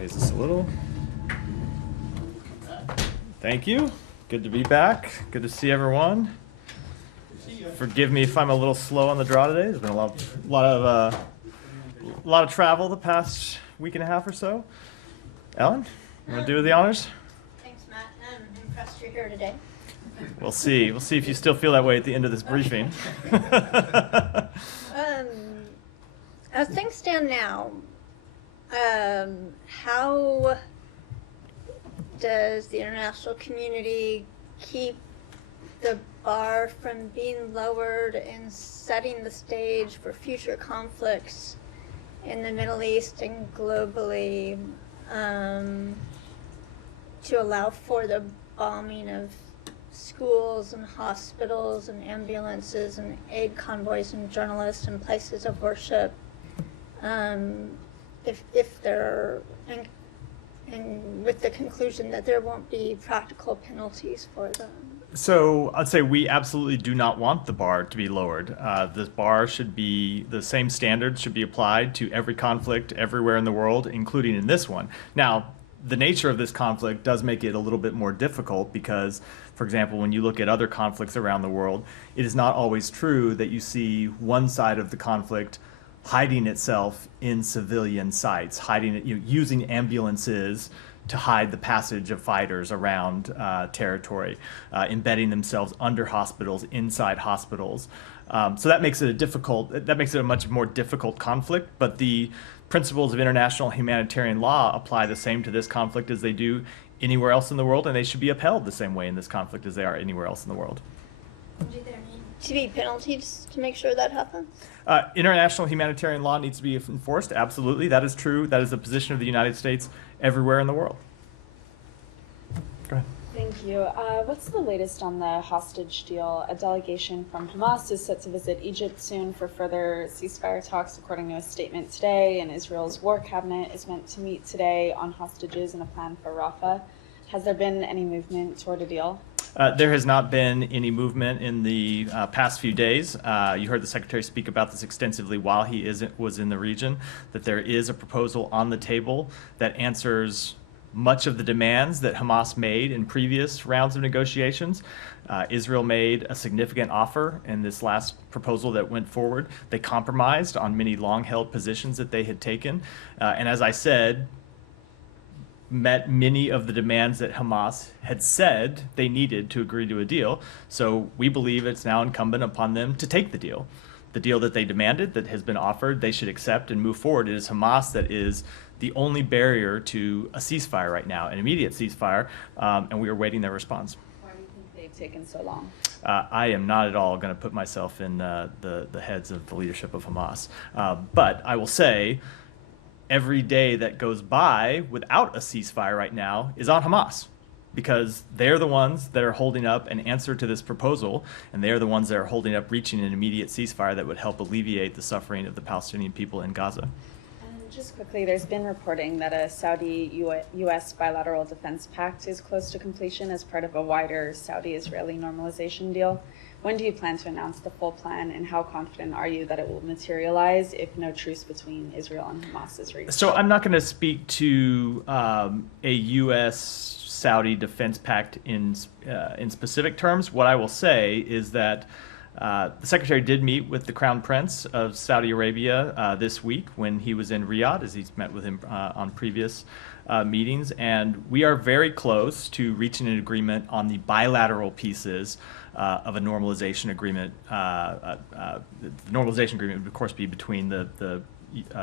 Raise this a little. Thank you. Good to be back. Good to see everyone. Forgive me if I'm a little slow on the draw today. There's been a lot of travel the past week and a half or so. Ellen, you want to do the honors? Thanks, Matt. I'm impressed you're here today. We'll see. We'll see if you still feel that way at the end of this briefing. As things stand now, how does the international community keep the bar from being lowered and setting the stage for future conflicts in the Middle East and globally, to allow for the bombing of schools and hospitals and ambulances and aid convoys and journalists and places of worship, if there and with the conclusion that there won't be practical penalties for them? So I'd say we absolutely do not want the bar to be lowered. The bar should be, the same standards should be applied to every conflict everywhere in the world, including in this one. Now, the nature of this conflict does make it a little bit more difficult because, for example, when you look at other conflicts around the world, it is not always true that you see one side of the conflict hiding itself in civilian sites, hiding it, using ambulances to hide the passage of fighters around territory, embedding themselves under hospitals, inside hospitals. So that makes it a much more difficult conflict, but the principles of international humanitarian law apply the same to this conflict as they do anywhere else in the world, and they should be upheld the same way in this conflict as they are anywhere else in the world. Do there need to be penalties to make sure that happens? International humanitarian law needs to be enforced, absolutely. That is true. That is the position of the United States everywhere in the world. Go ahead. Thank you. What's the latest on the hostage deal? A delegation from Hamas is set to visit Egypt soon for further ceasefire talks, according to a statement today, and Israel's war cabinet is meant to meet today on hostages and a plan for Rafah. Has there been any movement toward a deal? There has not been any movement in the past few days. You heard the Secretary speak about this extensively while he was in the region, that there is a proposal on the table that answers much of the demands that Hamas made in previous rounds of negotiations. Israel made a significant offer in this last proposal that went forward. They compromised on many long-held positions that they had taken. And as I said, met many of the demands that Hamas had said they needed to agree to a deal. So we believe it's now incumbent upon them to take the deal. The deal that they demanded, that has been offered, they should accept and move forward. It is Hamas that is the only barrier to a ceasefire right now, an immediate ceasefire, and we are waiting their response. Why do you think they've taken so long? I am not at all going to put myself in the heads of the leadership of Hamas. But I will say, every day that goes by without a ceasefire right now is on Hamas, because they're the ones that are holding up an answer to this proposal, and they're the ones that are holding up reaching an immediate ceasefire that would help alleviate the suffering of the Palestinian people in Gaza. And just quickly, there's been reporting that a Saudi-U.S. bilateral defense pact is close to completion as part of a wider Saudi-Israeli normalization deal. When do you plan to announce the full plan, and how confident are you that it will materialize if no truce between Israel and Hamas is reached? So I'm not going to speak to a U.S.-Saudi defense pact in specific terms. What I will say is that the Secretary did meet with the Crown Prince of Saudi Arabia this week when he was in Riyadh, as he's met with him on previous meetings, and we are very close to reaching an agreement on the bilateral pieces of a normalization agreement. The normalization agreement would, of course, be between the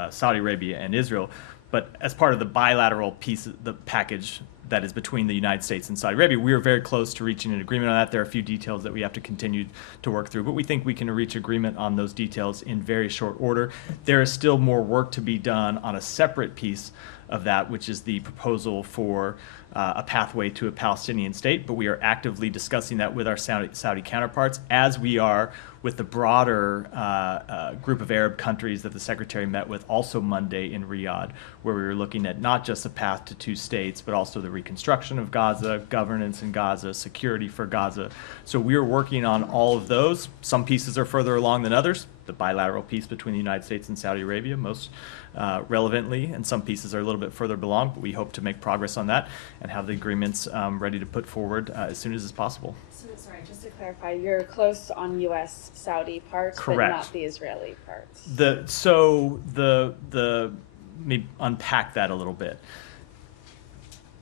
Saudi Arabia and Israel, but as part of the bilateral piece, the package that is between the United States and Saudi Arabia, we are very close to reaching an agreement on that. There are a few details that we have to continue to work through, but we think we can reach agreement on those details in very short order. There is still more work to be done on a separate piece of that, which is the proposal for a pathway to a Palestinian state, but we are actively discussing that with our Saudi counterparts, as we are with the broader group of Arab countries that the Secretary met with also Monday in Riyadh, where we were looking at not just a path to two states, but also the reconstruction of Gaza, governance in Gaza, security for Gaza. So we are working on all of those. Some pieces are further along than others. The bilateral piece between the United States and Saudi Arabia, most relevantly, and some pieces are a little bit further along, but we hope to make progress on that and have the agreements ready to put forward as soon as is possible. So, sorry, just to clarify, you're close on U.S.-Saudi parts, Correct. but not the Israeli parts. Let me unpack that a little bit.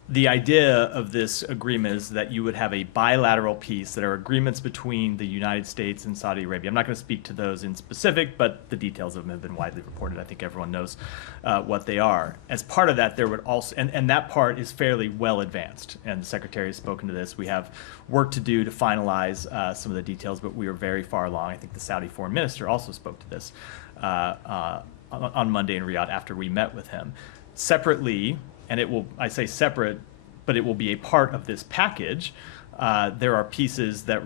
The idea of this agreement is that you would have a bilateral piece that are agreements between the United States and Saudi Arabia. I'm not going to speak to those in specific, but the details of them have been widely reported. I think everyone knows what they are. As part of that, there would also, and that part is fairly well advanced, and the Secretary has spoken to this. We have work to do to finalize some of the details, but we are very far along. I think the Saudi Foreign Minister also spoke to this on Monday in Riyadh after we met with him. Separately, and it will, I say separate, but it will be a part of this package. There are pieces that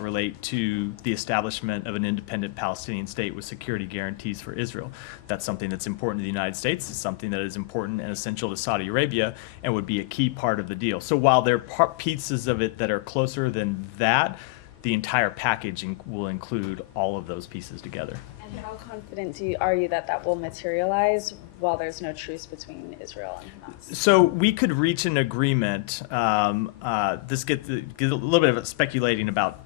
relate to the establishment of an independent Palestinian state with security guarantees for Israel. That's something that's important to the United States. It's something that is important and essential to Saudi Arabia and would be a key part of the deal. So while there are pieces of it that are closer than that, the entire package will include all of those pieces together. And how confident are you that that will materialize while there's no truce between Israel and Hamas? So we could reach an agreement. This gets a little bit of speculating about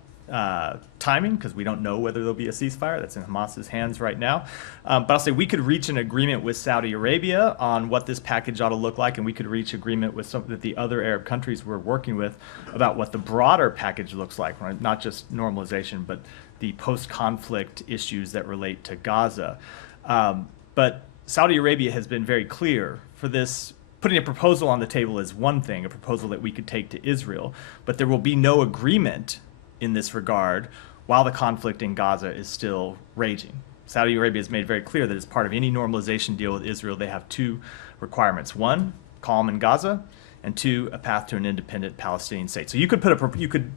timing, because we don't know whether there'll be a ceasefire. That's in Hamas's hands right now. But I'll say we could reach an agreement with Saudi Arabia on what this package ought to look like, and we could reach agreement with some of the other Arab countries we're working with about what the broader package looks like, right? Not just normalization, but the post-conflict issues that relate to Gaza. But Saudi Arabia has been very clear for this. Putting a proposal on the table is one thing, a proposal that we could take to Israel, but there will be no agreement in this regard while the conflict in Gaza is still raging. Saudi Arabia has made very clear that as part of any normalization deal with Israel, they have two requirements. One, calm in Gaza, and two, a path to an independent Palestinian state. So you could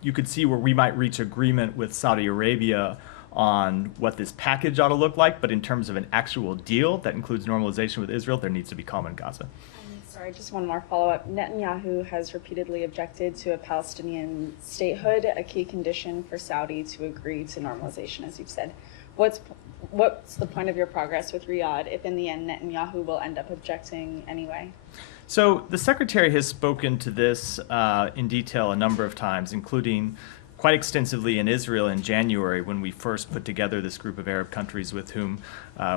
you could see where we might reach agreement with Saudi Arabia on what this package ought to look like, but in terms of an actual deal that includes normalization with Israel, there needs to be calm in Gaza. Sorry, just one more follow-up. Netanyahu has repeatedly objected to a Palestinian statehood, a key condition for Saudi to agree to normalization, as you've said. What's the point of your progress with Riyadh if in the end Netanyahu will end up objecting anyway? So the Secretary has spoken to this in detail a number of times, including quite extensively in Israel in January when we first put together this group of Arab countries with whom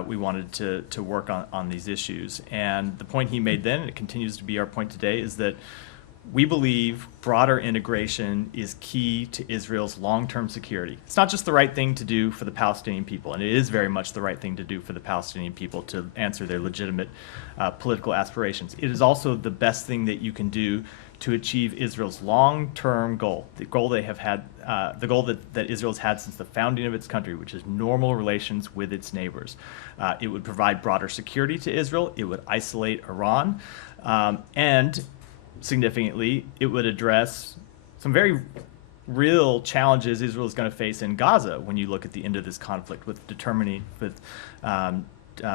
we wanted to work on these issues. And the point he made then, and it continues to be our point today, is that we believe broader integration is key to Israel's long-term security. It's not just the right thing to do for the Palestinian people, and it is very much the right thing to do for the Palestinian people to answer their legitimate political aspirations. It is also the best thing that you can do to achieve Israel's long-term goal, the goal they have had, the goal that Israel's had since the founding of its country, which is normal relations with its neighbors. It would provide broader security to Israel. It would isolate Iran, and significantly, it would address some very real challenges Israel is going to face in Gaza when you look at the end of this conflict, with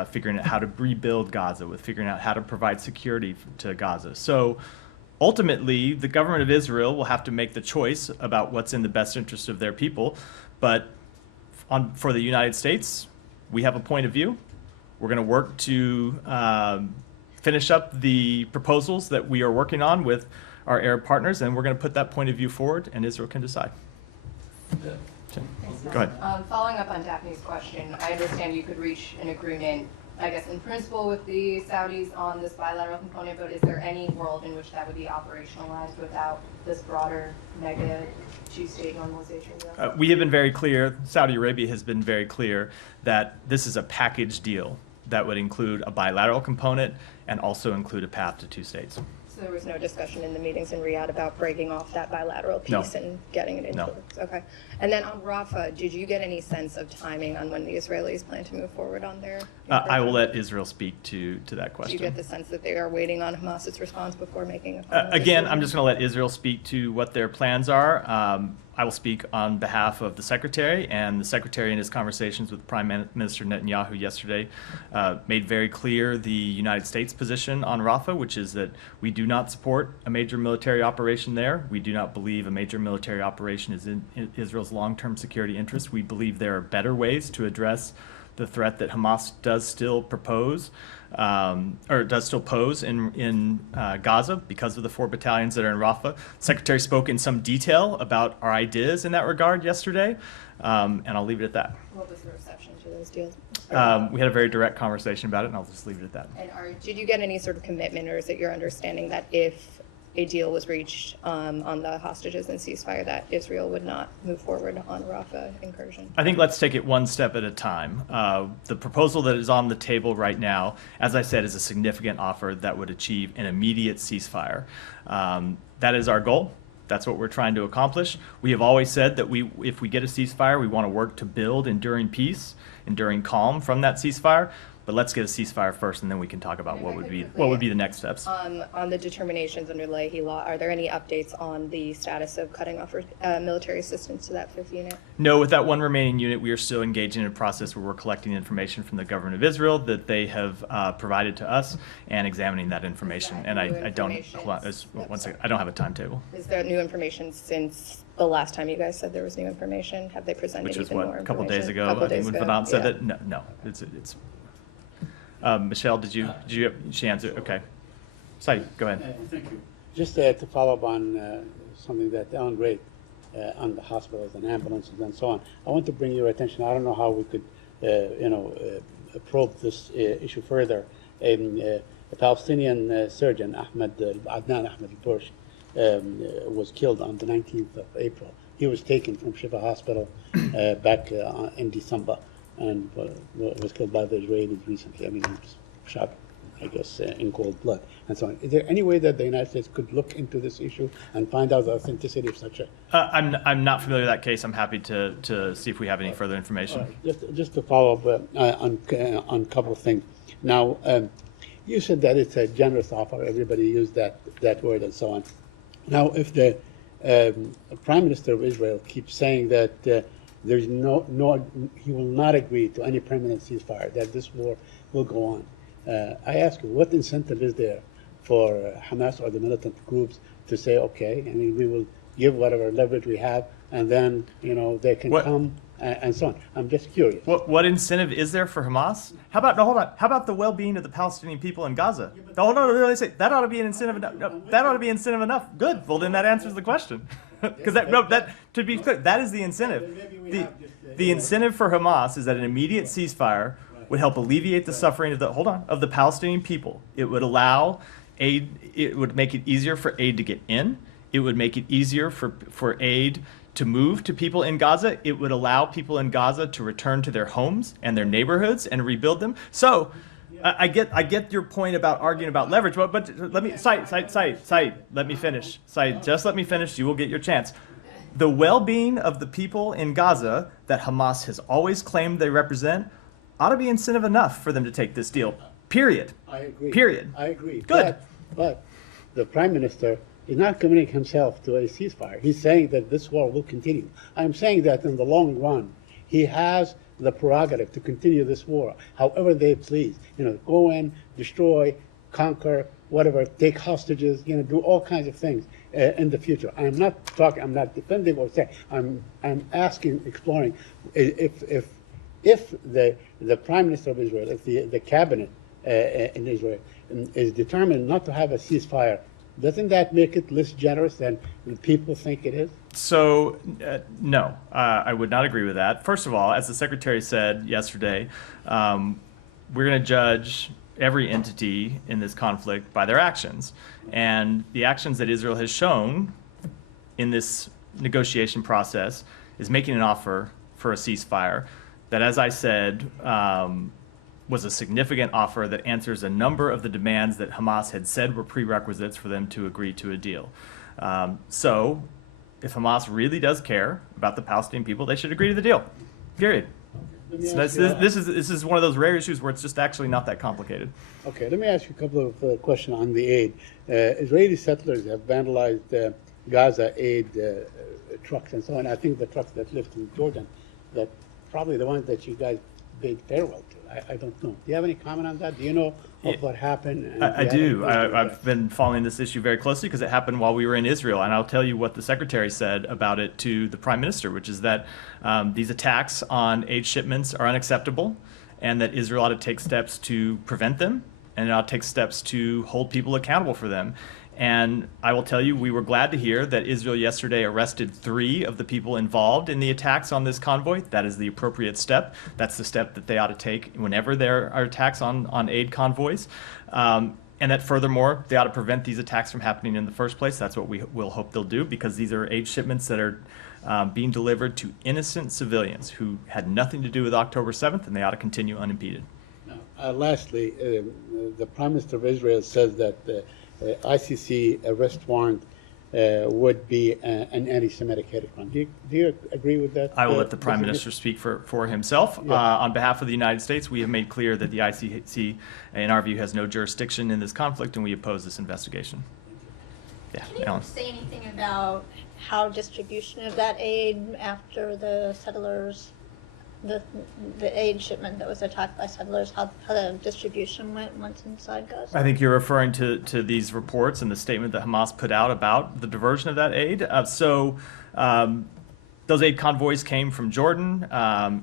figuring out how to rebuild Gaza, with figuring out how to provide security to Gaza. So ultimately, the government of Israel will have to make the choice about what's in the best interest of their people. But for the United States, we have a point of view. We're going to work to finish up the proposals that we are working on with our Arab partners, and we're going to put that point of view forward, and Israel can decide. Yeah. Go ahead. Following up on Daphne's question, I understand you could reach an agreement, I guess, in principle with the Saudis on this bilateral component, but is there any world in which that would be operationalized without this broader mega two-state normalization deal? We have been very clear, Saudi Arabia has been very clear, that this is a package deal that would include a bilateral component and also include a path to two states. So there was No discussion in the meetings in Riyadh about breaking off that bilateral No. piece and getting it into No. Okay. And then on Rafah, did you get any sense of timing on when the Israelis plan to move forward on their? I will let Israel speak to that Do you question. get the sense that they are waiting on Hamas's response before making a final Again, decision? I'm just going to let Israel speak to what their plans are. I will speak on behalf of the Secretary, and the Secretary in his conversations with Prime Minister Netanyahu yesterday made very clear the United States position on Rafah, which is that we do not support a major military operation there. We do not believe a major military operation is in Israel's long-term security interest. We believe there are better ways to address the threat that Hamas does still propose, or does still pose in Gaza because of the 4 battalions that are in Rafah. Secretary spoke in some detail about our ideas in that regard yesterday, and I'll leave it at that. What was the reception to those deals? We had a very direct conversation about it, and I'll just leave it at that. And did you get any sort of commitment, or is it your understanding that if a deal was reached on the hostages and ceasefire, that Israel would not move forward on Rafah incursion? I think let's take it one step at a time. The proposal that is on the table right now, as I said, is a significant offer that would achieve an immediate ceasefire. That is our goal. That's what we're trying to accomplish. We have always said that if we get a ceasefire, we want to work to build enduring peace, enduring calm from that ceasefire. But let's get a ceasefire first, and then we can talk about what would be the next steps. On the determinations under Leahy law, are there any updates on the status of cutting off military assistance to that 5th unit? No, with that one remaining unit, we are still engaging in a process where we're collecting information from the government of Israel that they have provided to us and examining that information. And I don't, hold on, one second, I don't have a timetable. Is there new information since the last time you guys said there was new information? Have they presented Which was even more what, a information? couple days ago, Couple I think, days when ago, Fanon said yeah. that. No, it's. Michelle, she answered? Okay. Saeed, go ahead. Thank you. Just to follow up on something that Ellen raised on the hospitals and ambulances and so on, I want to bring your attention. I don't know how we could, probe this issue further. A Palestinian surgeon, Adnan Ahmed al-Bursh, was killed on the 19th of April. He was taken from Shifa Hospital back in December, and was killed by the Israelis recently. I mean, he was shot, I guess, in cold blood and so on. Is there any way that the United States could look into this issue and find out the authenticity of such a? I'm not familiar with that case. I'm happy to see if we have any further information. Just to follow up on a couple of things. Now, you said that it's a generous offer. Everybody used that word and so on. Now, if the Prime Minister of Israel keeps saying that there's he will not agree to any permanent ceasefire, that this war will go on. I ask you, what incentive is there for Hamas or the militant groups to say, okay, I mean, we will give whatever leverage we have, and then, they can come and so on. I'm just curious. What incentive is there for Hamas? How about the well-being of the Palestinian people in Gaza? No, say that ought to be an incentive enough. No, that ought to be incentive enough. Good. Well, then that answers the question. Because to be clear, that is the incentive. The incentive for Hamas is that an immediate ceasefire would help alleviate the suffering of the Palestinian people. It would allow aid. It would make it easier for aid to get in. It would make it easier for aid to move to people in Gaza. It would allow people in Gaza to return to their homes and their neighborhoods and rebuild them. So I get your point about arguing about leverage, but let me, Saeed, let me finish. Saeed, just let me finish. You will get your chance. The well-being of the people in Gaza that Hamas has always claimed they represent ought to be incentive enough for them to take this deal. Period. I agree. Period. I agree. Good. But the Prime Minister is not committing himself to a ceasefire. He's saying that this war will continue. I'm saying that in the long run, he has the prerogative to continue this war however they please. Go in, destroy, conquer, whatever, take hostages, do all kinds of things in the future. I'm not defending or saying. I'm asking, exploring if the Prime Minister of Israel, if the cabinet in Israel is determined not to have a ceasefire, doesn't that make it less generous than people think it is? So, no, I would not agree with that. First of all, as the Secretary said yesterday, we're going to judge every entity in this conflict by their actions. And the actions that Israel has shown in this negotiation process is making an offer for a ceasefire that, as I said, was a significant offer that answers a number of the demands that Hamas had said were prerequisites for them to agree to a deal. So if Hamas really does care about the Palestinian people, they should agree to the deal, period. So this is one of those rare issues where it's just actually not that complicated. Okay, let me ask you a couple of questions on the aid. Israeli settlers have vandalized Gaza aid trucks and so on. I think the trucks that left in Jordan, that probably the ones that you guys bid farewell to. I don't know. Do you have any comment on that? Do you know of what happened? And I do. I've been following this issue very closely because it happened while we were in Israel. And I'll tell you what the secretary said about it to the prime minister, which is that these attacks on aid shipments are unacceptable and that Israel ought to take steps to prevent them and it ought to take steps to hold people accountable for them. And I will tell you, we were glad to hear that Israel yesterday arrested 3 of the people involved in the attacks on this convoy. That is the appropriate step. That's the step that they ought to take whenever there are attacks on aid convoys. And that furthermore, they ought to prevent these attacks from happening in the first place. That's what we will hope they'll do, because these are aid shipments that are being delivered to innocent civilians who had nothing to do with October 7th, and they ought to continue unimpeded. Lastly, the Prime Minister of Israel says that ICC arrest warrant would be an anti-Semitic hate crime. Do you agree with that? I will let the Prime Minister speak for himself. Yeah. On behalf of the United States, we have made clear that the ICC, in our view, has no jurisdiction in this conflict, and we oppose this investigation. Yeah, Can you Alan. say anything about how distribution of that aid after the settlers, the aid shipment that was attacked by settlers, how the distribution went once inside Gaza? I think you're referring to these reports and the statement that Hamas put out about the diversion of that aid. Those aid convoys came from Jordan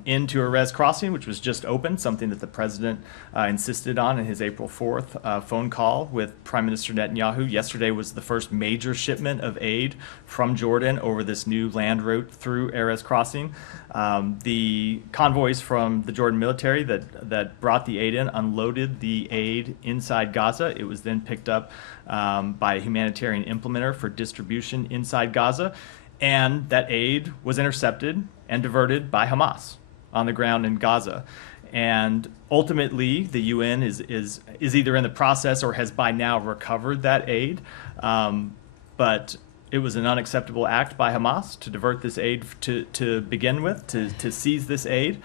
into Erez crossing, which was just opened, something that the president insisted on in his April 4th phone call with Prime Minister Netanyahu. Yesterday was the first major shipment of aid from Jordan over this new land route through Erez crossing. The convoys from the Jordan military that brought the aid in unloaded the aid inside Gaza. It was then picked up by a humanitarian implementer for distribution inside Gaza. And that aid was intercepted and diverted by Hamas on the ground in Gaza. And ultimately, the UN is either in the process or has by now recovered that aid. But it was an unacceptable act by Hamas to divert this aid to begin with, to seize this aid.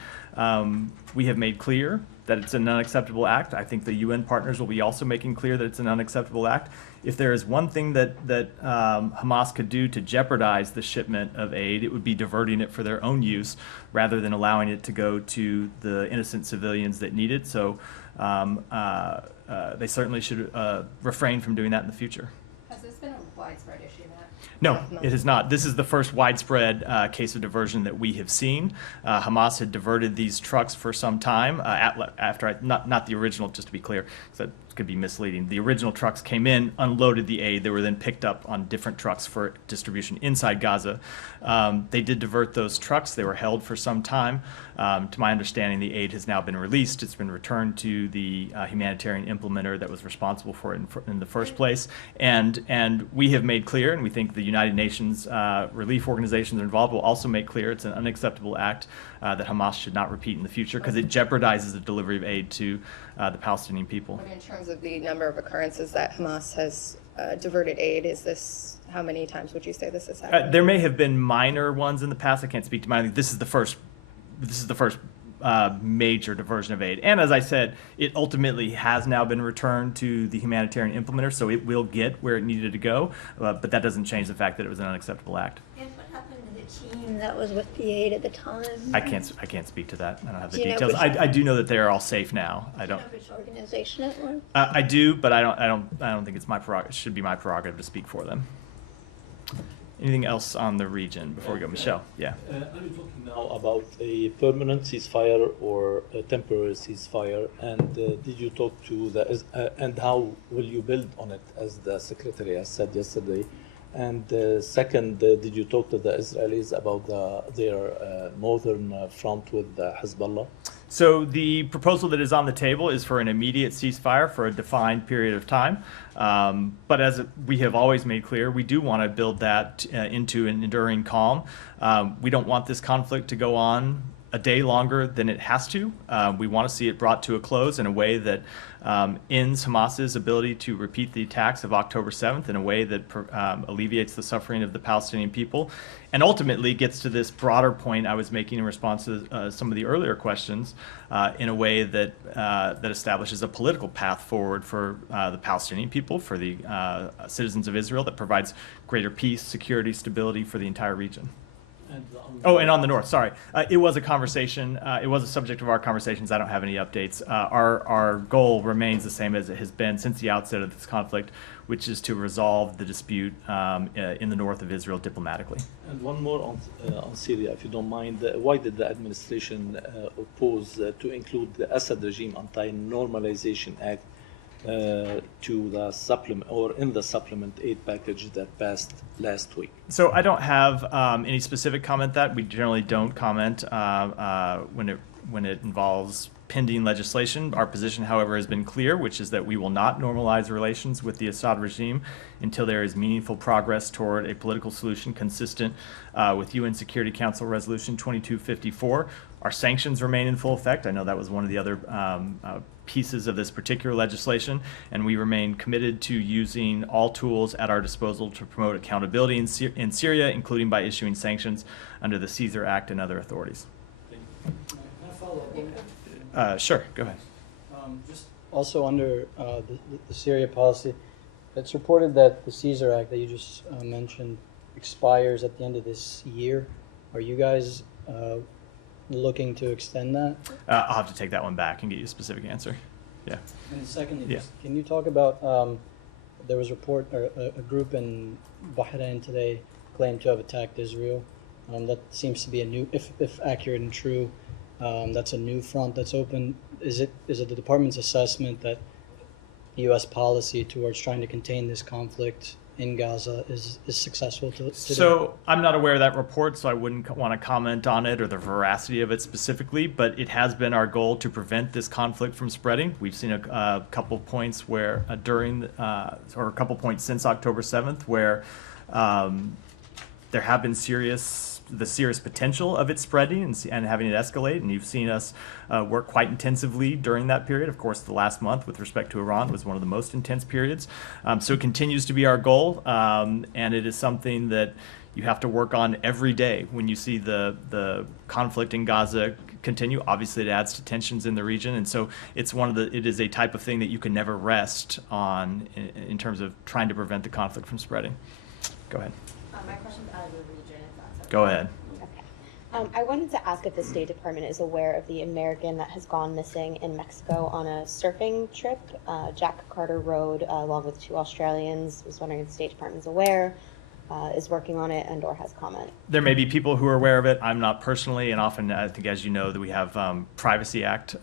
We have made clear that it's an unacceptable act. I think the UN partners will be also making clear that it's an unacceptable act. If there is one thing that Hamas could do to jeopardize the shipment of aid, it would be diverting it for their own use rather than allowing it to go to the innocent civilians that need it. So they certainly should refrain from doing that in the future. Has this been a widespread issue, Matt? No, it is not. This is the first widespread case of diversion that we have seen. Hamas had diverted these trucks for some time not the original, just to be clear, so that could be misleading. The original trucks came in, unloaded the aid. They were then picked up on different trucks for distribution inside Gaza. They did divert those trucks. They were held for some time. To my understanding, the aid has now been released. It's been returned to the humanitarian implementer that was responsible for it in the first place. And we have made clear, and we think the United Nations relief organizations involved will also make clear it's an unacceptable act that Hamas should not repeat in the future because it jeopardizes the delivery of aid to the Palestinian people. But in terms of the number of occurrences that Hamas has diverted aid, how many times would you say this has happened? There may have been minor ones in the past. I can't speak to mine. This is the first major diversion of aid. And as I said, it ultimately has now been returned to the humanitarian implementer, so it will get where it needed to go. But that doesn't change the fact that it was an unacceptable act. And what happened to the team that was with the aid at the time? I can't speak to that. I don't have the Do you know details. which- I do know that they are all safe now. I Do you don't. know which organization it was? I do, but I don't think it's my prerogative. It should be my prerogative to speak for them. Anything else on the region before we go, Michelle? Yeah. Are you talking now about a permanent ceasefire or a temporary ceasefire? And did you talk to and how will you build on it, as the secretary has said yesterday? And second, did you talk to the Israelis about their northern front with Hezbollah? So the proposal that is on the table is for an immediate ceasefire for a defined period of time. But as we have always made clear, we do want to build that into an enduring calm. We don't want this conflict to go on a day longer than it has to. We want to see it brought to a close in a way that ends Hamas's ability to repeat the attacks of October 7th in a way that alleviates the suffering of the Palestinian people, and ultimately gets to this broader point I was making in response to some of the earlier questions, in a way that that establishes a political path forward for the Palestinian people, for the citizens of Israel, that provides greater peace, security, stability for the entire region. And on the north, sorry. It was a conversation. It was a subject of our conversations. I don't have any updates. Our goal remains the same as it has been since the outset of this conflict, which is to resolve the dispute in the north of Israel diplomatically. And one more on Syria, if you don't mind. Why did the administration oppose to include the Assad regime Anti-Normalization Act to the supplement, or in the supplement aid package that passed last week? So I don't have any specific comment that. We generally don't comment when it involves pending legislation. Our position, however, has been clear, which is that we will not normalize relations with the Assad regime until there is meaningful progress toward a political solution consistent with UN Security Council Resolution 2254. Our sanctions remain in full effect. I know that was one of the other pieces of this particular legislation, and we remain committed to using all tools at our disposal to promote accountability in Syria, including by issuing sanctions under the Caesar Act and other authorities. Can I follow up? Sure, go ahead. Just also under the Syria policy, it's reported that the Caesar Act that you just mentioned expires at the end of this year. Are you guys looking to extend that? I'll have to take that one back and get you a specific answer. Yeah. And secondly, Yeah. just, can you talk about, there was a group in Bahrain today claimed to have attacked Israel. That seems to be a new, if accurate and true, that's a new front that's open. Is it the department's assessment that U.S. policy towards trying to contain this conflict in Gaza is successful today? So I'm not aware of that report, so I wouldn't want to comment on it or the veracity of it specifically, but it has been our goal to prevent this conflict from spreading. We've seen a couple of points where or a couple points since October 7th where there have been the serious potential of it spreading and having it escalate, and you've seen us work quite intensively during that period. Of course, the last month with respect to Iran was one of the most intense periods. So it continues to be our goal, and it is something that you have to work on every day when you see the conflict in Gaza continue. Obviously, it adds to tensions in the region, and so it is a type of thing that you can never rest on in terms of trying to prevent the conflict from spreading. Go ahead. My question's out of the region, if that's okay. Go ahead. Okay. I wanted to ask if the State Department is aware of the American that has gone missing in Mexico on a surfing trip. Jack Carter rode along with 2 Australians. I was wondering if the State Department is aware, is working on it, and or has comment. There may be people who are aware of it. I'm not personally, and often I think, as you know, that we have Privacy Act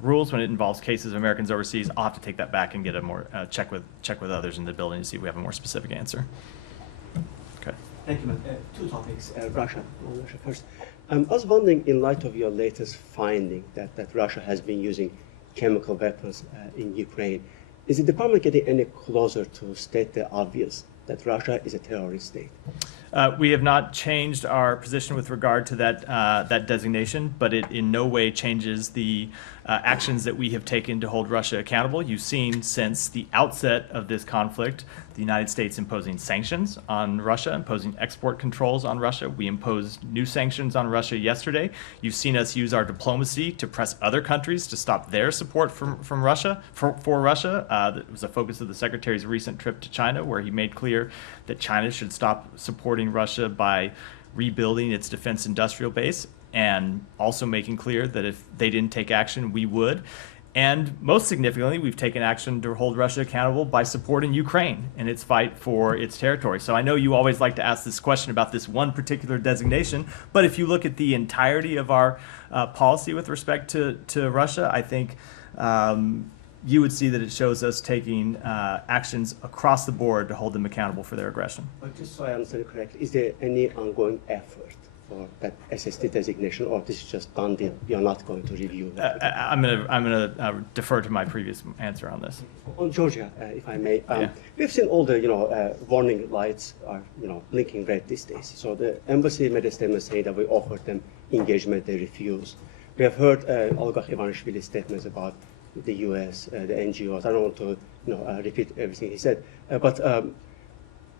rules when it involves cases of Americans overseas. I'll have to take that back and get a more check with others in the building to see if we have a more specific answer. Okay. Thank you, Matt. 2 topics. Russia first. I was wondering, in light of your latest finding that Russia has been using chemical weapons in Ukraine, is the department getting any closer to state the obvious, that Russia is a terrorist state? We have not changed our position with regard to that designation, but it in no way changes the actions that we have taken to hold Russia accountable. You've seen since the outset of this conflict, the United States imposing sanctions on Russia, imposing export controls on Russia. We imposed new sanctions on Russia yesterday. You've seen us use our diplomacy to press other countries to stop their support from Russia, for Russia. That was a focus of the Secretary's recent trip to China, where he made clear that China should stop supporting Russia by rebuilding its defense industrial base, and also making clear that if they didn't take action, we would. And most significantly, we've taken action to hold Russia accountable by supporting Ukraine in its fight for its territory. So I know you always like to ask this question about this one particular designation, but if you look at the entirety of our policy with respect to Russia, I think you would see that it shows us taking actions across the board to hold them accountable for their aggression. But just so I understand correctly, is there any ongoing effort for that SSD designation, or this is just done deal? You're not going to review that? I'm gonna defer to my previous answer on this. On Georgia, if I may, Yeah. we've seen all the warning lights are blinking red these days. So the embassy made a statement saying that we offered them engagement, they refused. We have heard Olga Ivanishvili's statements about the U.S., the NGOs. I don't want to repeat everything he said, but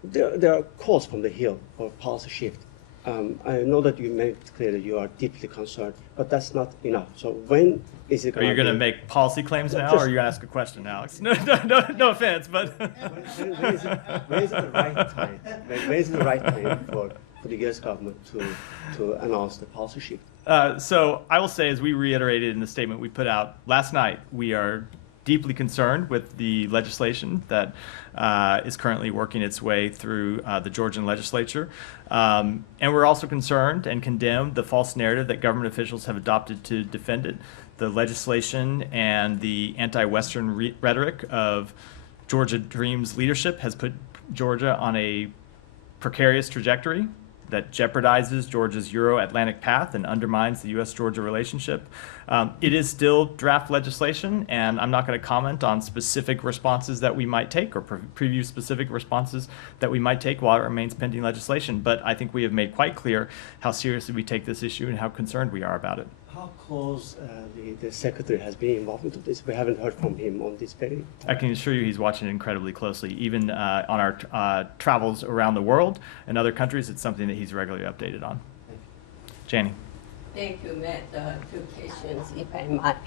there are calls from the Hill for policy shift. I know that you made it clear that you are deeply concerned, but that's not enough. So when is it Are going you to going to make policy claims now, or are you going to ask a question, Alex? No offense, but When is it the right time? When is it the right time for the U.S. government to announce the policy shift? So I will say, as we reiterated in the statement we put out last night, we are deeply concerned with the legislation that is currently working its way through the Georgian legislature. And we're also concerned and condemn the false narrative that government officials have adopted to defend it. The legislation and the anti-Western rhetoric of Georgia Dream's leadership has put Georgia on a precarious trajectory that jeopardizes Georgia's Euro-Atlantic path and undermines the U.S.-Georgia relationship. It is still draft legislation, and I'm not going to comment on specific responses that we might take or preview specific responses that we might take while it remains pending legislation. But I think we have made quite clear how seriously we take this issue and how concerned we are about it. How close the secretary has been involved into this? We haven't heard from him on this very topic. I can assure you he's watching incredibly closely. Even on our travels around the world and other countries, it's something that he's regularly updated on. Janie. Thank you, Matt. Two questions, if I might.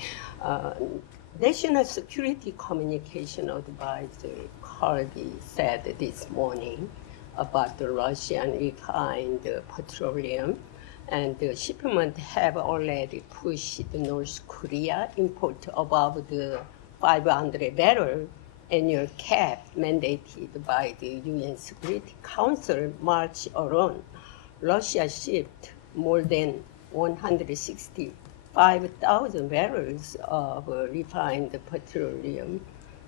National Security Communication Advisor Kirby said this morning about the Russian refined petroleum, and the shipment have already pushed North Korea import above the 500 barrel annual cap mandated by the UN Security Council March alone. Russia shipped more than 165,000 barrels of refined petroleum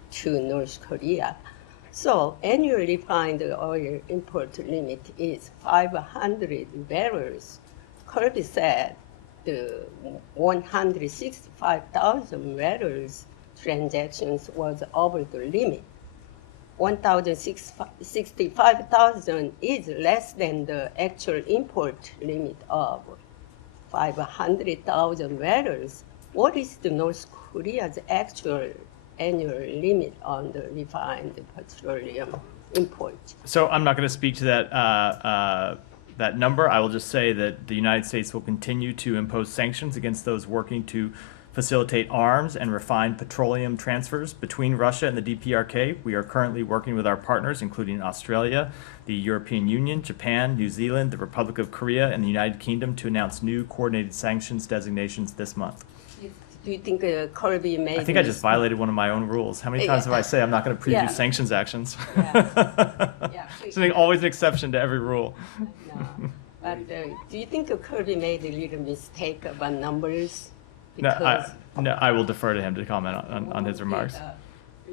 to North Korea. So annual refined oil import limit is 500 barrels. Kirby said the 165,000 barrels transactions was over the limit. 1,065,000 is less than the actual import limit of 500,000 barrels. What is the North Korea's actual annual limit on the refined petroleum import? So I'm not going to speak to that number. I will just say that the United States will continue to impose sanctions against those working to facilitate arms and refined petroleum transfers between Russia and the DPRK. We are currently working with our partners, including Australia, the European Union, Japan, New Zealand, the Republic of Korea, and the United Kingdom to announce new coordinated sanctions designations this month. Do you think Kirby made I think I just violated one of my own rules. How many times have I say I'm not going to preview sanctions actions? It's always an exception to every rule. No. But do you think Kirby made a little mistake about numbers? No, I will defer to him to comment on his remarks.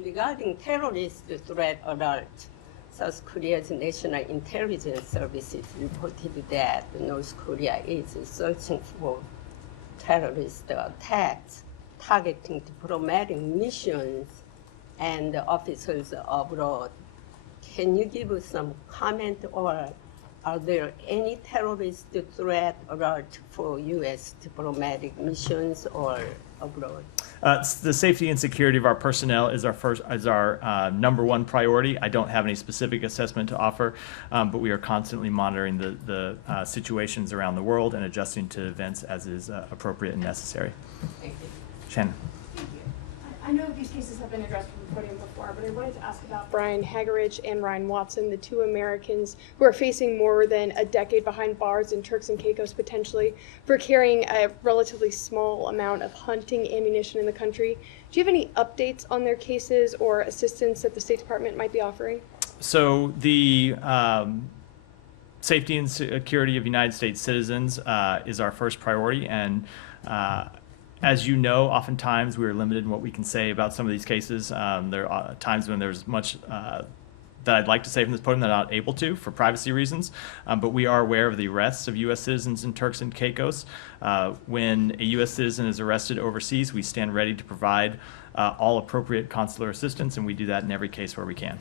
Regarding terrorist threat alert, South Korea's National Intelligence Services reported that North Korea is searching for terrorist attacks targeting diplomatic missions and officers abroad. Can you give us some comment, or are there any terrorist threat alert for U.S. diplomatic missions or abroad? The safety and security of our personnel is our number one priority. I don't have any specific assessment to offer, but we are constantly monitoring the situations around the world and adjusting to events as is appropriate and necessary. Thank you. Shannon. I know these cases have been addressed from the podium before, but I wanted to ask about Brian Hagerich and Ryan Watson, the two Americans who are facing more than a decade behind bars in Turks and Caicos potentially for carrying a relatively small amount of hunting ammunition in the country. Do you have any updates on their cases or assistance that the State Department might be offering? So the safety and security of United States citizens is our first priority, and as you know, oftentimes we are limited in what we can say about some of these cases. There are times when there's much that I'd like to say from this podium that I'm not able to for privacy reasons, but we are aware of the arrests of U.S. citizens in Turks and Caicos. When a U.S. citizen is arrested overseas, we stand ready to provide all appropriate consular assistance, and we do that in every case where we can.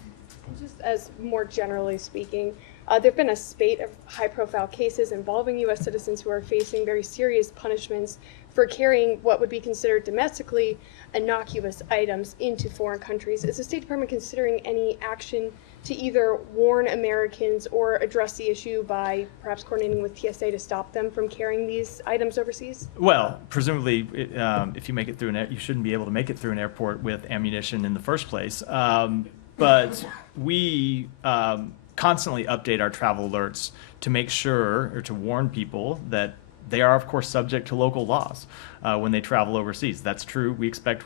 Just as more generally speaking, there have been a spate of high-profile cases involving U.S. citizens who are facing very serious punishments for carrying what would be considered domestically innocuous items into foreign countries. Is the State Department considering any action to either warn Americans or address the issue by perhaps coordinating with TSA to stop them from carrying these items overseas? Well, presumably, if you make it through you shouldn't be able to make it through an airport with ammunition in the first place. But we constantly update our travel alerts to make sure, or to warn people that they are, of course, subject to local laws when they travel overseas. That's true. We expect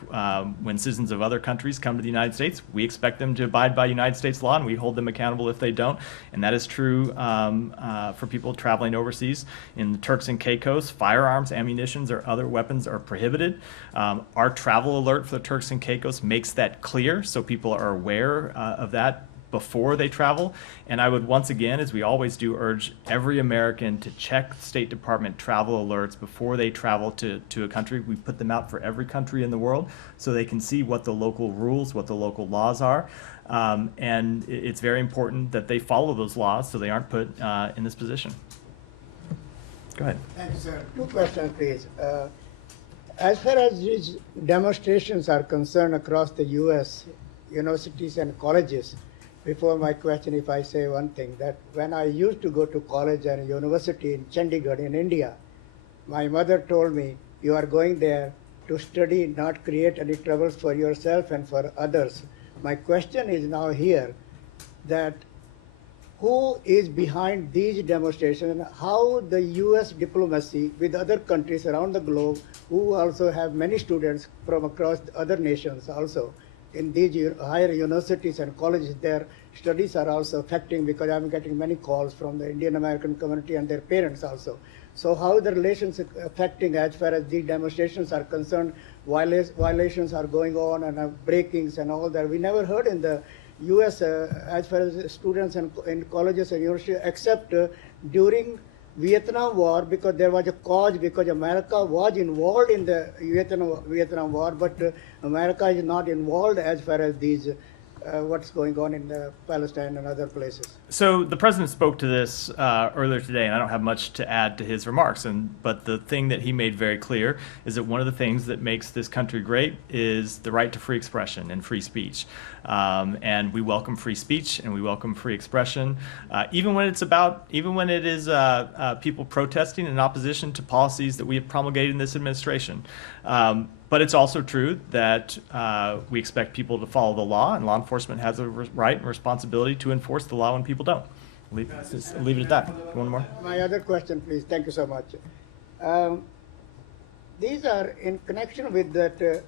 when citizens of other countries come to the United States, we expect them to abide by United States law, and we hold them accountable if they don't. And that is true for people traveling overseas. In the Turks and Caicos, firearms, ammunitions, or other weapons are prohibited. Our travel alert for the Turks and Caicos makes that clear, so people are aware of that before they travel. And I would once again, as we always do, urge every American to check State Department travel alerts before they travel to a country. We put them out for every country in the world so they can see what the local rules, what the local laws are. And it's very important that they follow those laws so they aren't put in this position. Go ahead. Thank you, sir. Two questions, please. As far as these demonstrations are concerned across the U.S., universities and colleges, before my question, if I say one thing, that when I used to go to college and university in Chandigarh in India, my mother told me, you are going there to study, not create any troubles for yourself and for others. My question is now here, that who is behind these demonstrations and how the US diplomacy with other countries around the globe, who also have many students from across other nations also, in these higher universities and colleges, their studies are also affecting, because I'm getting many calls from the Indian American community and their parents also. So how the relations affecting as far as these demonstrations are concerned, violations are going on and breakings and all that. We never heard in the US as far as students in colleges and universities, except during Vietnam War, because there was a cause, because America was involved in the Vietnam War, but America is not involved as far as these what's going on in Palestine and other places. So the president spoke to this earlier today, and I don't have much to add to his remarks. But the thing that he made very clear is that one of the things that makes this country great is the right to free expression and free speech. And we welcome free speech and we welcome free expression, even when it is people protesting in opposition to policies that we have promulgated in this administration. But it's also true that we expect people to follow the law, and law enforcement has a right and responsibility to enforce the law when people don't. Leave it at that. One more. My other question, please. Thank you so much. These are in connection with that.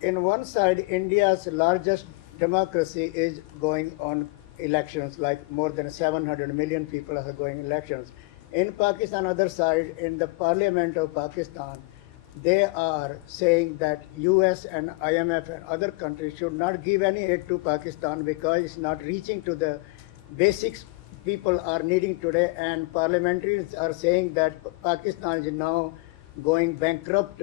In one side, India's largest democracy is going on elections, like more than 700 million people are going elections. In Pakistan, other side, in the parliament of Pakistan, they are saying that US and IMF and other countries should not give any aid to Pakistan because it's not reaching to the basics people are needing today, and parliamentarians are saying that Pakistan is now going bankrupt,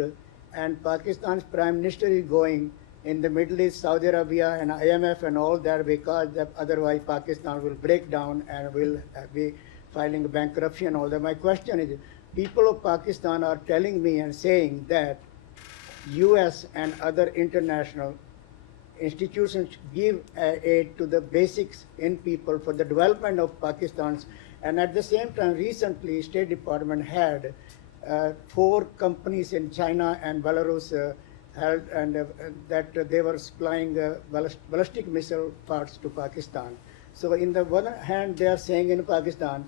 and Pakistan's prime minister is going in the Middle East, Saudi Arabia and IMF and all that, because otherwise Pakistan will break down and will be filing bankruptcy and all that. My question is, people of Pakistan are telling me and saying that US and other international institutions give aid to the basics in people for the development of Pakistan's, and at the same time recently State Department had 4 companies in China and Belarus held, and that they were supplying ballistic missile parts to Pakistan. So in the one hand they are saying in Pakistan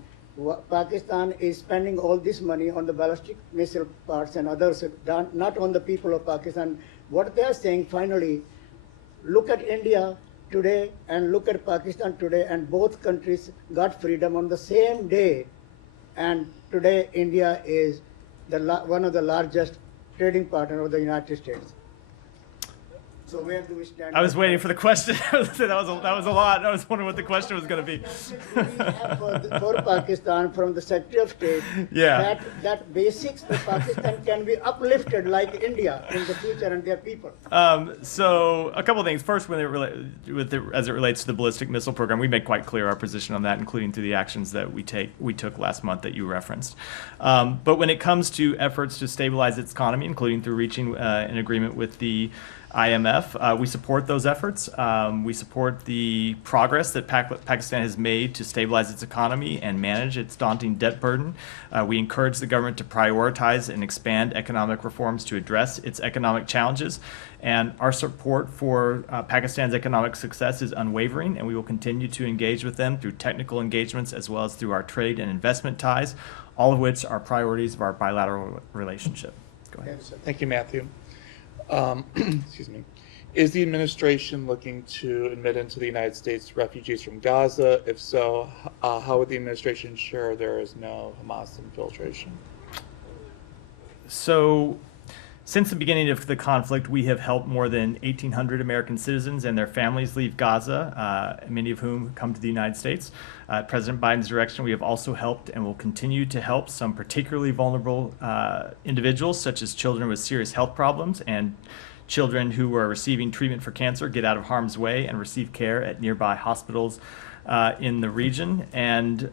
is spending all this money on the ballistic missile parts and others, not on the people of Pakistan. What they are saying finally, look at India today and look at Pakistan today, and both countries got freedom on the same day, and today India is one of the largest trading partner of the United States. So where do we stand? I was waiting for the question. that was a lot. I was wondering what the question was going to be. For Pakistan from the Secretary of State, Yeah. that basics of Pakistan can be uplifted like India in the future and their people. So a couple of things. First, as it relates to the ballistic missile program, we made quite clear our position on that, including through the actions that we took last month that you referenced. But when it comes to efforts to stabilize its economy, including through reaching an agreement with the IMF, we support those efforts. We support the progress that Pakistan has made to stabilize its economy and manage its daunting debt burden. We encourage the government to prioritize and expand economic reforms to address its economic challenges. And our support for Pakistan's economic success is unwavering, and we will continue to engage with them through technical engagements as well as through our trade and investment ties, all of which are priorities of our bilateral relationship. Go ahead. Thank you, Matthew. Excuse me. Is the administration looking to admit into the United States refugees from Gaza? If so, how would the administration ensure there is no Hamas infiltration? So, since the beginning of the conflict, we have helped more than 1,800 American citizens and their families leave Gaza, many of whom come to the United States. At President Biden's direction, we have also helped and will continue to help some particularly vulnerable individuals, such as children with serious health problems and children who are receiving treatment for cancer, get out of harm's way and receive care at nearby hospitals in the region. And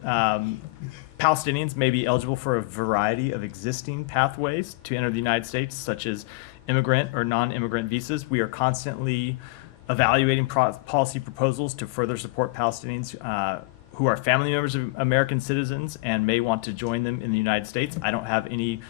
Palestinians may be eligible for a variety of existing pathways to enter the United States, such as immigrant or non-immigrant visas. We are constantly evaluating policy proposals to further support Palestinians who are family members of American citizens and may want to join them in the United States. I don't have any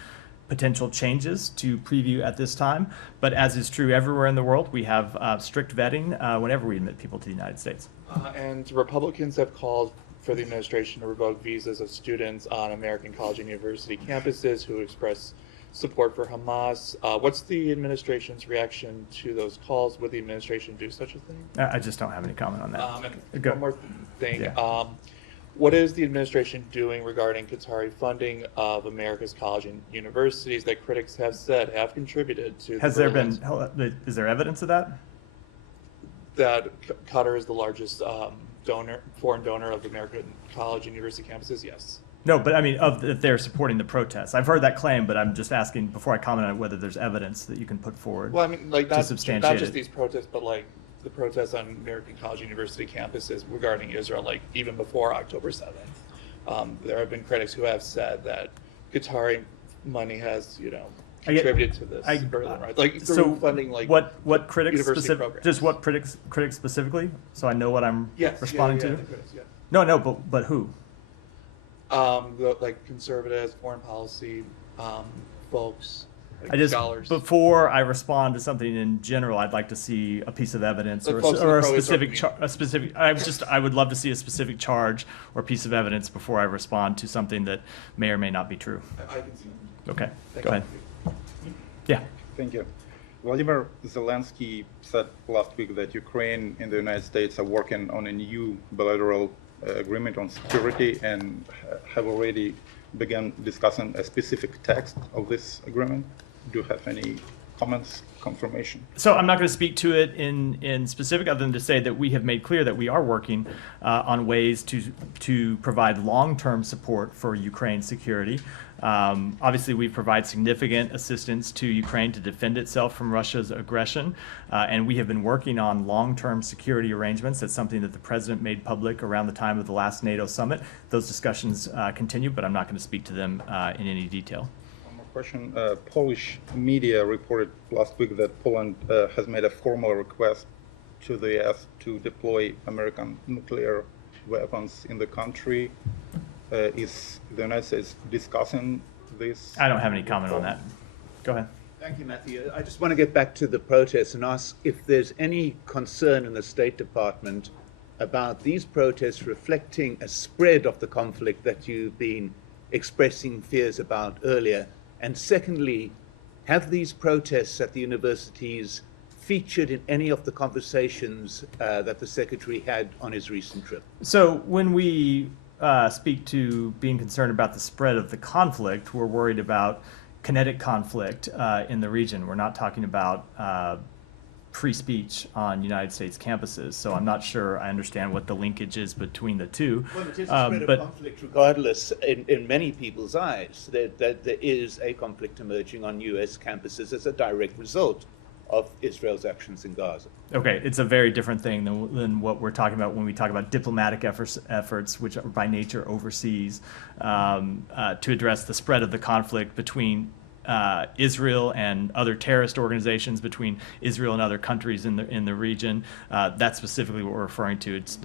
potential changes to preview at this time, but as is true everywhere in the world, we have strict vetting whenever we admit people to the United States. And Republicans have called for the administration to revoke visas of students on American college and university campuses who express support for Hamas. What's the administration's reaction to those calls? Would the administration do such a thing? I just don't have any comment on that. And one more thing. Yeah. What is the administration doing regarding Qatari funding of America's colleges and universities that critics have said have contributed to? Has there been? Is there evidence of that? That Qatar is the largest foreign donor of American college and university campuses. Yes. No, but I mean, that they're supporting the protests. I've heard that claim, but I'm just asking before I comment on it whether there's evidence that you can put forward. Well, I mean, like to not substantiate just it. these protests, but like the protests on American college and university campuses regarding Israel, like even before October 7th. There have been critics who have said that Qatari money has, contributed to this burden, right? Like through funding, like what critics university programs. Just what critics specifically, so I know what I'm responding to. The critics, yeah. No, but who? Like conservatives, foreign policy folks. Like scholars. Before I respond to something in general, I'd like to see a piece of evidence or a specific I would love to see a specific charge or piece of evidence before I respond to something that may or may not be true. I can see. Okay, Thank go you. ahead. Yeah. Thank you. Vladimir Zelensky said last week that Ukraine and the United States are working on a new bilateral agreement on security and have already begun discussing a specific text of this agreement. Do you have any comments, confirmation? So I'm not going to speak to it in specific, other than to say that we have made clear that we are working on ways to provide long-term support for Ukraine's security. Obviously, we provide significant assistance to Ukraine to defend itself from Russia's aggression, and we have been working on long-term security arrangements. That's something that the president made public around the time of the last NATO summit. Those discussions continue, but I'm not going to speak to them in any detail. One more question. Polish media reported last week that Poland has made a formal request to the US to deploy American nuclear weapons in the country. Is the United States discussing this? I don't have any comment on that. Go ahead. Thank you, Matthew. I just want to get back to the protests and ask if there's any concern in the State Department about these protests reflecting a spread of the conflict that you've been expressing fears about earlier. And secondly, have these protests at the universities featured in any of the conversations that the Secretary had on his recent trip? So when we speak to being concerned about the spread of the conflict, we're worried about kinetic conflict in the region. We're not talking about free speech on United States campuses. So I'm not sure I understand what the linkage is between the two. Well, it is a spread of conflict regardless in many people's eyes. That there is a conflict emerging on US campuses as a direct result of Israel's actions in Gaza. Okay, it's a very different thing than what we're talking about when we talk about diplomatic efforts which are by nature overseas, to address the spread of the conflict between Israel and other terrorist organizations, between Israel and other countries in the region. That's specifically what we're referring to. It's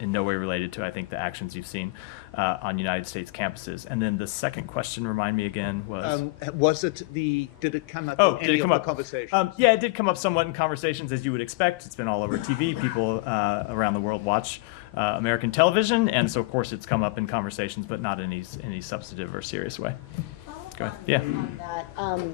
in no way related to, I think, the actions you've seen on United States campuses. And then the second question, remind me again, was did it come up in any of the conversations? Yeah, it did come up somewhat in conversations, as you would expect. It's been all over TV. People around the world watch American television, and so of course it's come up in conversations, but not in any substantive or serious way. Go ahead. Yeah. On that,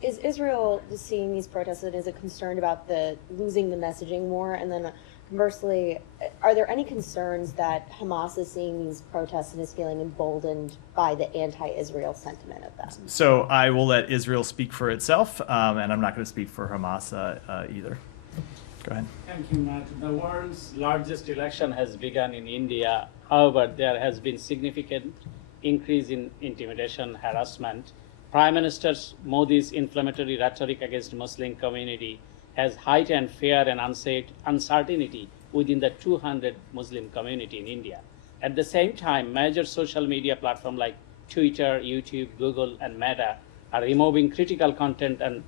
is Israel just seeing these protests and is it concerned about losing the messaging more? And then conversely, are there any concerns that Hamas is seeing these protests and is feeling emboldened by the anti-Israel sentiment of them? So I will let Israel speak for itself, and I'm not going to speak for Hamas either. Go ahead. Thank you, Matt. The world's largest election has begun in India. However, there has been significant increase in intimidation, harassment. Prime Minister Modi's inflammatory rhetoric against Muslim community has heightened fear and uncertainty within the 200 Muslim community in India. At the same time, major social media platforms like Twitter, YouTube, Google, and Meta are removing critical content and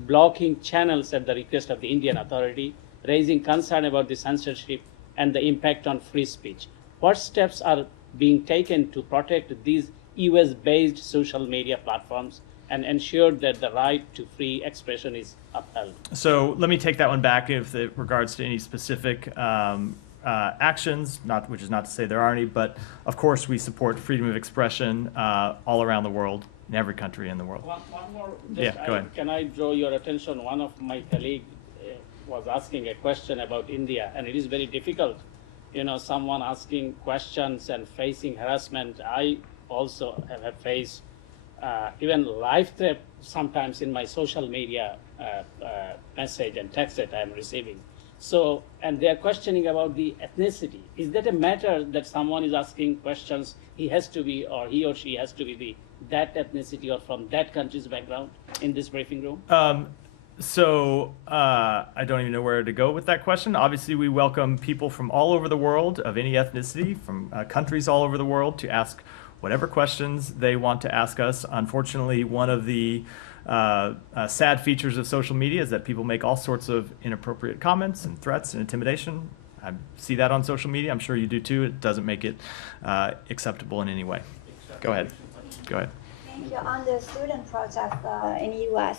blocking channels at the request of the Indian authority, raising concern about the censorship and the impact on free speech. What steps are being taken to protect these US-based social media platforms and ensure that the right to free expression is upheld? So let me take that one back if it regards to any specific actions, which is not to say there are any, but of course we support freedom of expression all around the world, in every country in the world. One more. Yeah, go ahead. Can I draw your attention? One of my colleagues was asking a question about India, and it is very difficult. Someone asking questions and facing harassment. I also have faced even live threat sometimes in my social media message and text that I am receiving. So, and they are questioning about the ethnicity. Is that a matter that someone is asking questions? He has to be, or he or she has to be that ethnicity or from that country's background in this briefing room? So I don't even know where to go with that question. Obviously, we welcome people from all over the world of any ethnicity, from countries all over the world, to ask whatever questions they want to ask us. Unfortunately, one of the sad features of social media is that people make all sorts of inappropriate comments and threats and intimidation. I see that on social media. I'm sure you do too. It doesn't make it acceptable in any way. Go ahead. Go ahead. Thank you. On the student protest in the U.S.,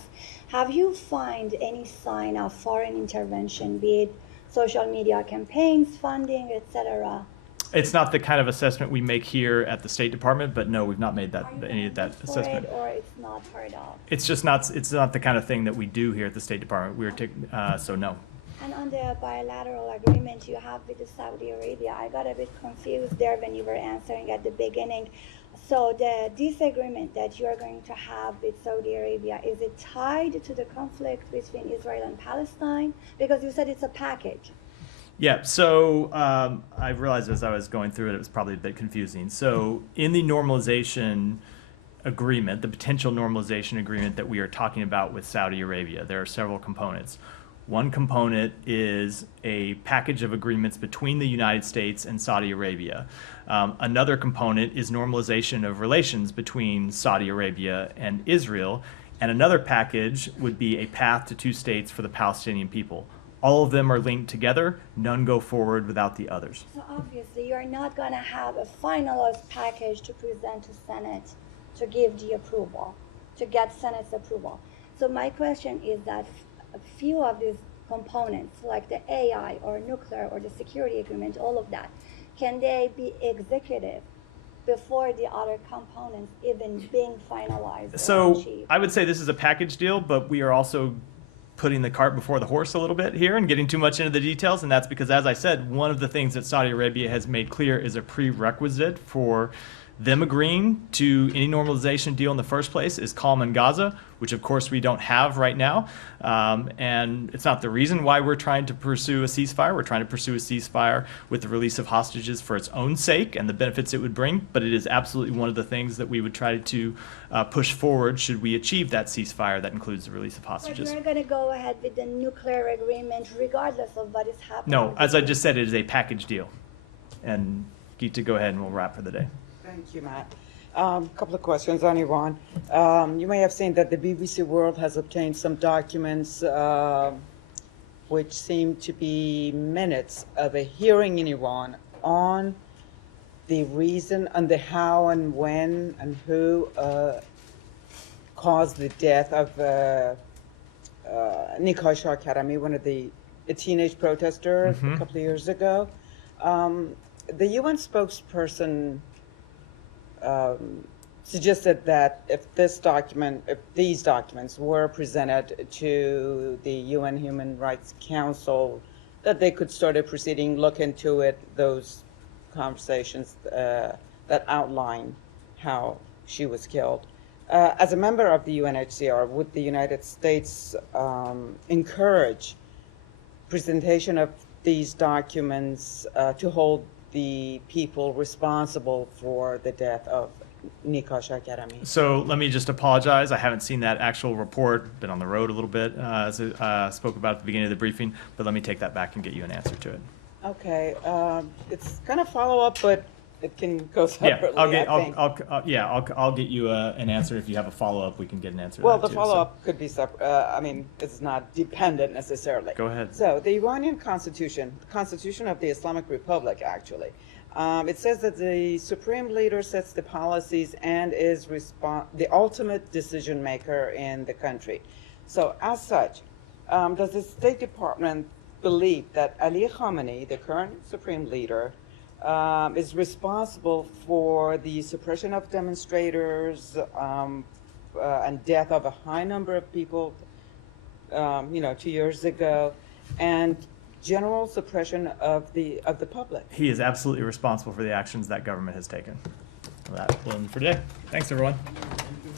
have you found any sign of foreign intervention, be it social media campaigns, funding, etc.? It's not the kind of assessment we make here at the State Department, but no, we've not made any of that assessment. Or it's not heard of? It's just not. It's not the kind of thing that we do here at the State Department. So no. And on the bilateral agreement you have with Saudi Arabia, I got a bit confused there when you were answering at the beginning. So the disagreement that you are going to have with Saudi Arabia, is it tied to the conflict between Israel and Palestine? Because you said it's a package. Yeah, so I realized as I was going through it was probably a bit confusing. So in the normalization agreement, the potential normalization agreement that we are talking about with Saudi Arabia, there are several components. One component is a package of agreements between the United States and Saudi Arabia. Another component is normalization of relations between Saudi Arabia and Israel. And another package would be a path to two states for the Palestinian people. All of them are linked together. None go forward without the others. So obviously you're not going to have a finalized package to present to Senate to give the approval, to get Senate's approval. So my question is that a few of these components, like the AI or nuclear or the security agreement, all of that, can they be executive before the other components even being finalized? So I would say this is a package deal, but we are also putting the cart before the horse a little bit here and getting too much into the details. And that's because, as I said, one of the things that Saudi Arabia has made clear is a prerequisite for Them agreeing to any normalization deal in the first place is calm in Gaza, which of course we don't have right now. And it's not the reason why we're trying to pursue a ceasefire. We're trying to pursue a ceasefire with the release of hostages for its own sake and the benefits it would bring. But it is absolutely one of the things that we would try to push forward should we achieve that ceasefire that includes the release of hostages. But we're going to go ahead with the nuclear agreement regardless of what is happening. No, as I just said, it is a package deal. And Geeta, go ahead and we'll wrap for the day. Thank you, Matt. Couple of questions on Iran. You may have seen that the BBC World has obtained some documents which seem to be minutes of a hearing in Iran on the reason and the how and when and who caused the death of Nikosh Karami, one of the teenage protesters a couple of years ago. The UN spokesperson suggested that if these documents were presented to the UN Human Rights Council, that they could start a proceeding, look into it, those conversations that outline how she was killed. As a member of the UNHCR, would the United States encourage presentation of these documents to hold the people responsible for the death of Nikosh Karami? So let me just apologize. I haven't seen that actual report. Been on the road a little bit, as I spoke about at the beginning of the briefing. But let me take that back and get you an answer to it. Okay, it's kind of follow up, but it can go separately. I'll get you an answer. If you have a follow up, we can get an answer. Well, to that the too, follow up could be separate. I mean, it's not dependent necessarily. Go ahead. So the Iranian constitution, the constitution of the Islamic Republic, actually, it says that the supreme leader sets the policies and is the ultimate decision maker in the country. So as such, does the State Department believe that Ali Khamenei, the current supreme leader, is responsible for the suppression of demonstrators and death of a high number of people, 2 years ago, and general suppression of the public? He is absolutely responsible for the actions that government has taken. Well, that will end for today. Thanks, everyone. Thank you.